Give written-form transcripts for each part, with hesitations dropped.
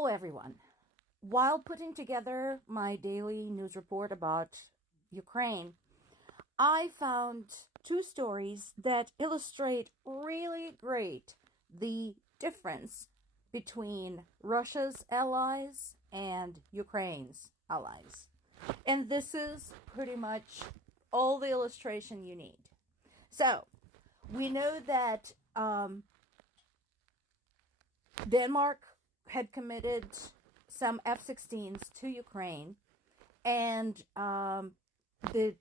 Hello, everyone. While putting together my daily news report about Ukraine, I found two stories that illustrate really great the difference between Russia's allies and Ukraine's allies. And this is pretty much all the illustration you need. So, we know that Denmark had committed some F-16s to Ukraine, and it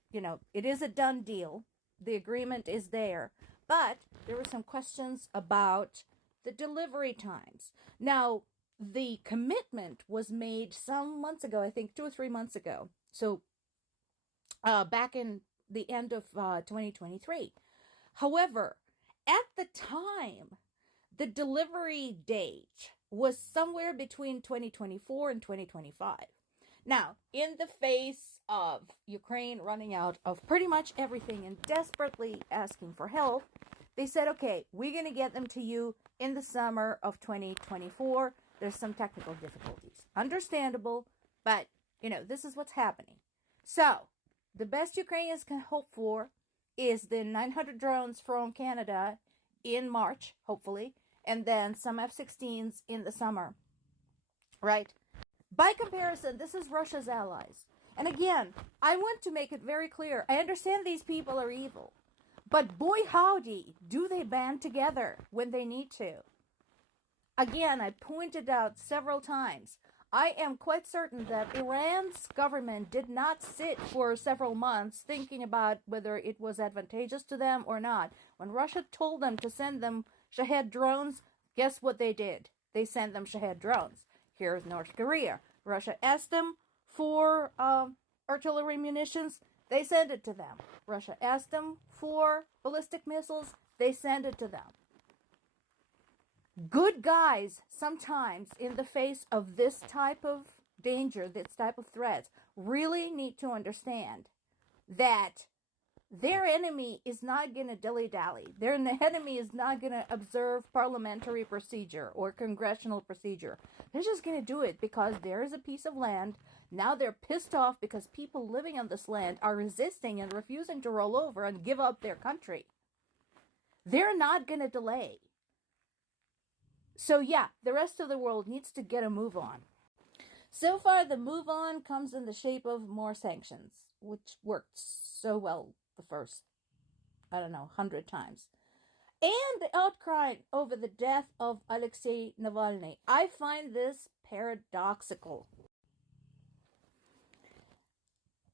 is a done deal. The agreement is there, but there were some questions about the delivery times. Now, the commitment was made some months ago, I think 2 or 3 months ago. So, back in the end of 2023. However, at the time, the delivery date was somewhere between 2024 and 2025. Now, in the face of Ukraine running out of pretty much everything and desperately asking for help, they said, okay, we're going to get them to you in the summer of 2024. There's some technical difficulties. Understandable, but, this is what's happening. So, the best Ukrainians can hope for is the 900 drones from Canada in March, hopefully, and then some F-16s in the summer, right? By comparison, this is Russia's allies. And again, I want to make it very clear. I understand these people are evil, but boy howdy, do they band together when they need to. Again, I pointed out several times, I am quite certain that Iran's government did not sit for several months thinking about whether it was advantageous to them or not. When Russia told them to send them Shahed drones, guess what they did? They sent them Shahed drones. Here's North Korea. Russia asked them for artillery munitions. They sent it to them. Russia asked them for ballistic missiles. They sent it to them. Good guys, sometimes in the face of this type of danger, this type of threats, really need to understand that their enemy is not going to dilly-dally. Their enemy is not going to observe parliamentary procedure or congressional procedure. They're just going to do it because there is a piece of land. Now they're pissed off because people living on this land are resisting and refusing to roll over and give up their country. They're not going to delay. So yeah, the rest of the world needs to get a move on. So far, the move on comes in the shape of more sanctions, which worked so well the first, 100 times. And the outcry over the death of Alexei Navalny. I find this paradoxical.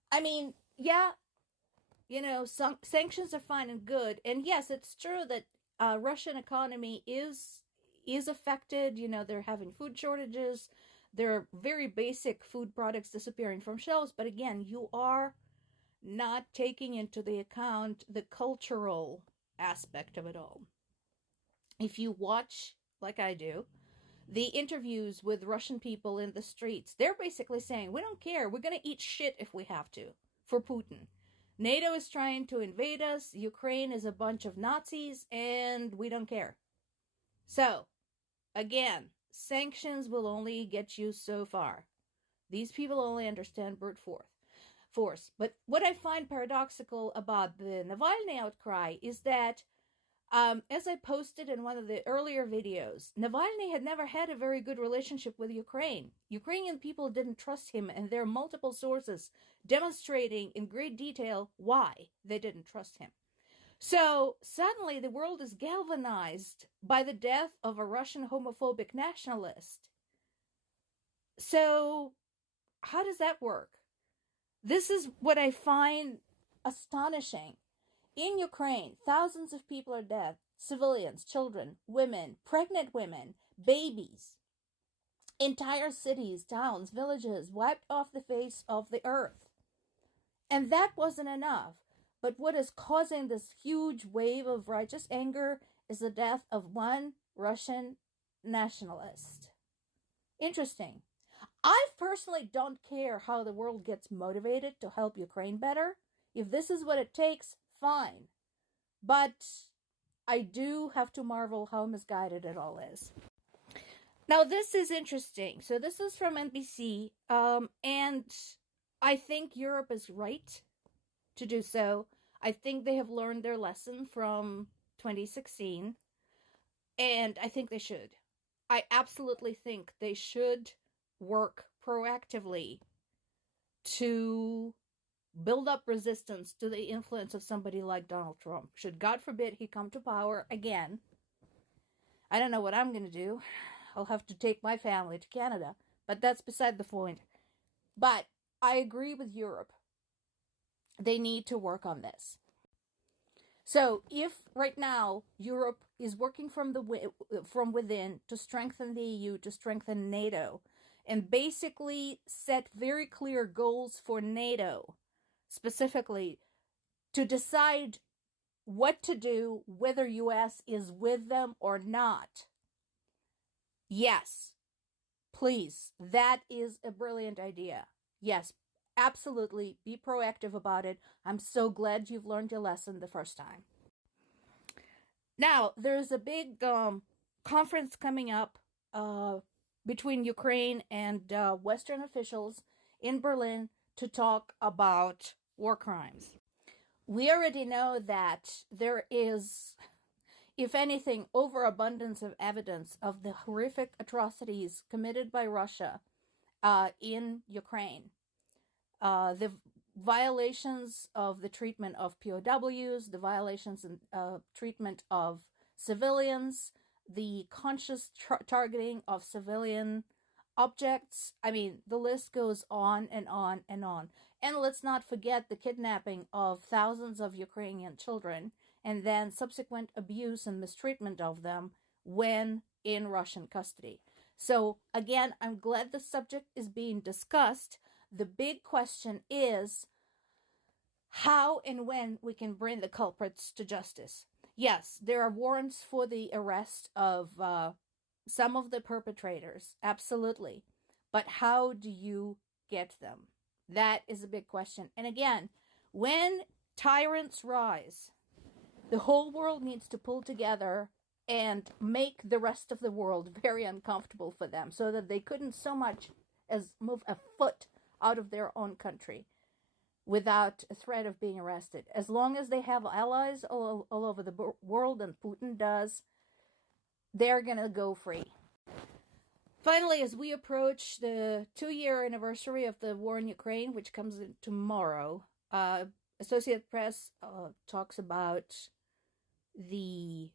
I mean, yeah, sanctions are fine and good. And yes, it's true that Russian economy is affected. They're having food shortages. There are very basic food products disappearing from shelves. But again, you are not taking into the account the cultural aspect of it all. If you watch, like I do, the interviews with Russian people in the streets, they're basically saying, we don't care. We're going to eat shit if we have to for Putin. NATO is trying to invade us. Ukraine is a bunch of Nazis, and we don't care. So, again, sanctions will only get you so far. These people only understand brute force. But what I find paradoxical about the Navalny outcry is that, as I posted in one of the earlier videos, Navalny had never had a very good relationship with Ukraine. Ukrainian people didn't trust him, and there are multiple sources demonstrating in great detail why they didn't trust him. So suddenly the world is galvanized by the death of a Russian homophobic nationalist. So how does that work? This is what I find astonishing. In Ukraine, thousands of people are dead. Civilians, children, women, pregnant women, babies. Entire cities, towns, villages wiped off the face of the earth. And that wasn't enough. But what is causing this huge wave of righteous anger is the death of one Russian nationalist. Interesting. I personally don't care how the world gets motivated to help Ukraine better. If this is what it takes, fine. But I do have to marvel how misguided it all is. Now, this is interesting. So, this is from NBC, and I think Europe is right to do so. I think they have learned their lesson from 2016, and I think they should. I absolutely think they should work proactively to build up resistance to the influence of somebody like Donald Trump. Should, God forbid, he come to power again, I don't know what I'm going to do. I'll have to take my family to Canada, but that's beside the point. But I agree with Europe. They need to work on this. So if right now Europe is working from within to strengthen the EU, to strengthen NATO, and basically set very clear goals for NATO, specifically to decide what to do, whether US is with them or not. Yes, please, that is a brilliant idea. Yes, absolutely, be proactive about it. I'm so glad you've learned your lesson the first time. Now, there's a big conference coming up between Ukraine and Western officials in Berlin to talk about war crimes. We already know that there is, if anything, overabundance of evidence of the horrific atrocities committed by Russia in Ukraine. The violations of the treatment of POWs, the violations and treatment of civilians, the conscious targeting of civilian objects. I mean, the list goes on and on and on. And let's not forget the kidnapping of thousands of Ukrainian children and then subsequent abuse and mistreatment of them when in Russian custody. So again, I'm glad the subject is being discussed. The big question is how and when we can bring the culprits to justice. Yes, there are warrants for the arrest of some of the perpetrators, absolutely. But how do you get them? That is a big question. And again, when tyrants rise, the whole world needs to pull together and make the rest of the world very uncomfortable for them so that they couldn't so much as move a foot out of their own country without a threat of being arrested. As long as they have allies all over the world, and Putin does, they're going to go free. Finally, as we approach the 2-year anniversary of the war in Ukraine, which comes in tomorrow, Associated Press talks about the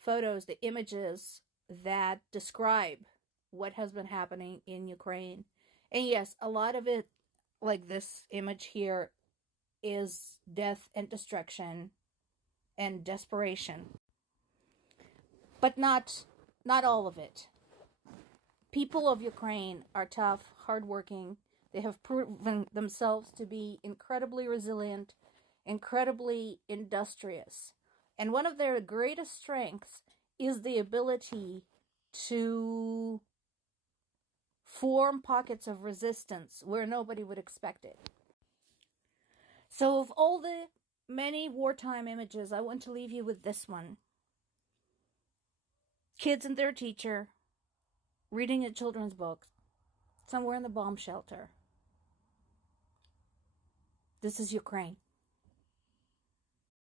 photos, the images that describe what has been happening in Ukraine. And yes, a lot of it, like this image here, is death and destruction and desperation. But not all of it. People of Ukraine are tough, hardworking. They have proven themselves to be incredibly resilient, incredibly industrious. And one of their greatest strengths is the ability to form pockets of resistance where nobody would expect it. So of all the many wartime images, I want to leave you with this one. Kids and their teacher reading a children's book somewhere in the bomb shelter. This is Ukraine.